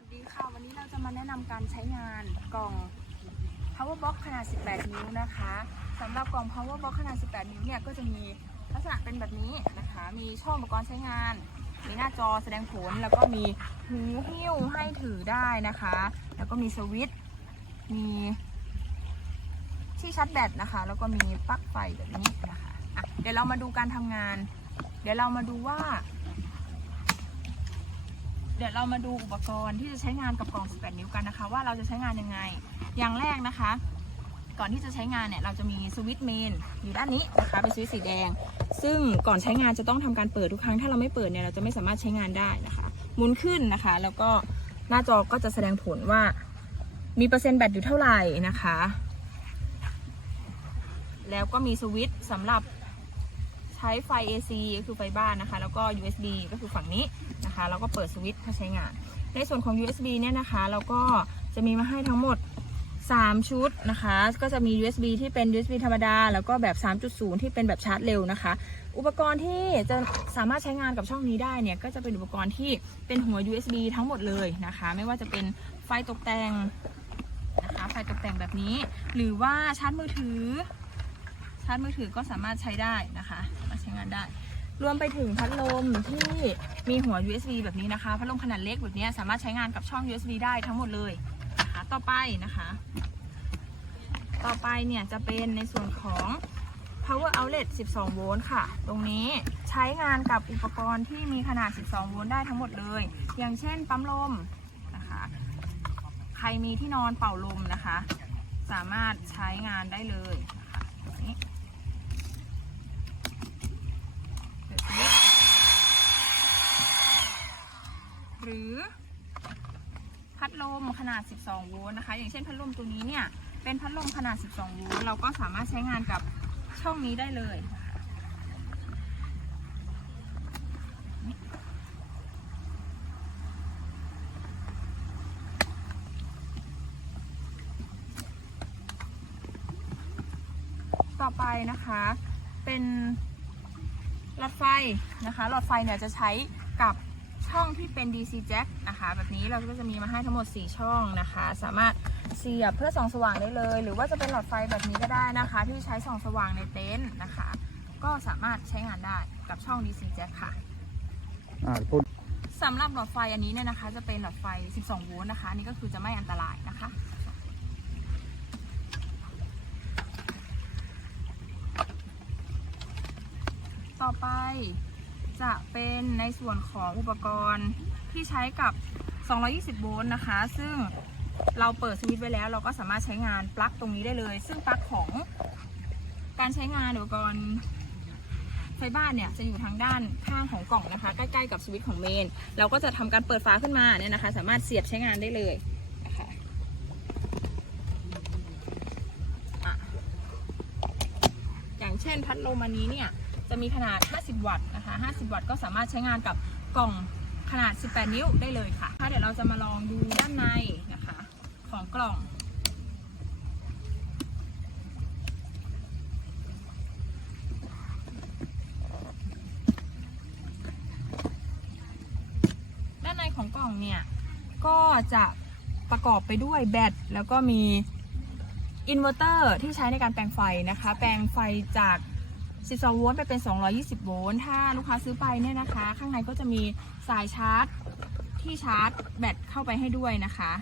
วัสดีค่ะ วันนี้เราจะมาแนะนำการใช้งานกล่อง power box ขนาด 18 นิ้วนะคะสำหรับกล่อง power box ขนาด 18 นิ้วเนี่ยก็จะมีลักษณะเป็นแบบนี้นะคะ มีช่องอุปกรณ์ใช้งาน มีหน้าจอแสดงผล แล้วก็มีหูหิ้วให้ถือได้นะคะ แล้วก็มีสวิตช์ มีที่ชาร์จแบตนะคะ แล้วก็มีปลั๊กไฟแบบนี้นะคะะเดี๋ยวเรามาดูการทำงาน เดี๋ยวเรามาดูว่า เดี๋ยวเรามาดูอุปกรณ์ที่จะใช้งานกับกล่อง 18 นิ้วกันนะคะ ว่าเราจะใช้งานยังไง อย่างแรกนะคะ ก่อนที่จะใช้งานเนี่ยเราจะมีสวิตช์เมนอยู่ด้านนี้นะคะเป็นสวิตช์สีแดง ซึ่งก่อนใช้งานจะต้องทำการเปิดทุกครั้งถ้าเราไม่เปิดเนี่ยเราจะไม่สามารถใช้งานได้นะคะหมุนขึ้นนะคะ แล้วก็หน้าจอก็จะแสดงผลว่ามีเปอร์เซ็นต์แบตอยู่เท่าไหร่นะคะ แล้วก็มีสวิตช์สำหรับ ใช้ไฟ AC ก็คือไฟบ้านนะคะ แล้วก็ USB ก็คือฝั่งนี้นะคะ แล้วก็เปิดสวิตช์เพื่อใช้งาน ในส่วนของ USB เนี่ยนะคะ เราก็จะมีมาให้ทั้งหมด 3 ชุดนะคะ ก็จะมี USB ที่เป็น USB ธรรมดา แล้วก็แบบ 3.0 ที่เป็นแบบชาร์จเร็วนะคะ อุปกรณ์ที่จะสามารถใช้งานกับช่องนี้ได้เนี่ย ก็จะเป็นอุปกรณ์ที่เป็นหัว USB ทั้งหมดเลยนะคะ ไม่ว่าจะเป็นไฟตกแต่งนะคะ ไฟตกแต่งแบบนี้ หรือว่าชาร์จมือถือชาร์จมือถือก็สามารถใช้ได้นะคะ งานได้ รวมไปถึงพัดลมที่มีหัว USB แบบนี้นะคะ พัดลมขนาดเล็กแบบนี้สามารถใช้งานกับช่อง USB ได้ทั้งหมดเลยนะคะต่อไปนะคะ ต่อไปเนี่ยจะเป็นในส่วนของ power outlet 12 โวลต์ค่ะ ตรงนี้ใช้งานกับอุปกรณ์ที่มีขนาด 12 โวลต์ได้ทั้งหมดเลย อย่างเช่นปั๊มลมนะคะ ใครมีที่นอนเป่าลมนะคะ สามารถใช้งานได้เลยนะคะแบบนี้แบบนี้ หรือ พัดลมขนาด 12 โวลต์นะคะ อย่างเช่นพัดลมตัวนี้เนี่ย เป็นพัดลมขนาด 12 โวลต์เราก็สามารถใช้งานกับช่องนี้ได้เลยต่อไปนะคะ เป็น หลอดไฟนะคะ หลอดไฟเนี่ยจะใช้กับช่องที่เป็น DC jack นะคะ แบบนี้เราก็จะมีมาให้ทั้งหมด 4 ช่องนะคะ สามารถเสียบเพื่อส่องสว่างได้เลย หรือว่าจะเป็นหลอดไฟแบบนี้ก็ได้นะคะ ที่ใช้ส่องสว่างในเต็นท์นะคะ ก็สามารถใช้งานได้กับช่อง DC jack ค่ะอ่าพูดสำหรับหลอดไฟอันนี้เนี่ยนะคะ จะเป็นหลอดไฟ 12 โวลต์นะคะอันนี่ก็คือจะไม่อันตรายนะคะ อไป จะเป็นในส่วนของอุปกรณ์ที่ใช้กับ 220 โวลต์นะคะ ซึ่งเราเปิดสวิตช์ไว้แล้ว เราก็สามารถใช้งานปลั๊กตรงนี้ได้เลย ซึ่งปลั๊กของการใช้งานอุปกรณ์ไฟบ้านเนี่ยจะอยู่ทางด้านข้างของกล่องนะคะ ใกล้ๆกับสวิตช์ของเมน เราก็จะทำการเปิดฝาขึ้นมาเนี่ยนะคะ สามารถเสียบใช้งานได้เลยนะคะอะอย่างเช่นพัดลมอันนี้เนี่ย จะมีขนาด 50 วัตต์นะคะ 50 วัตต์ก็สามารถใช้งานกับกล่องขนาด 18 นิ้วได้เลยค่ะถ้าเดี๋ยวเราจะมาลองดูด้านในนะคะ ของกล่อง ด้านในของกล่องเนี่ย ก็จะประกอบไปด้วยแบตแล้วก็มีอินเวอร์เตอร์ที่ใช้ในการแปลงไฟนะคะ แปลงไฟจาก 12 โวลต์ไปเป็น 220 โวลต์ ถ้าลูกค้าซื้อไปเนี่ยนะคะ ข้างในก็จะมีสายชาร์จที่ชาร์จแบตเข้าไปให้ด้วยนะคะ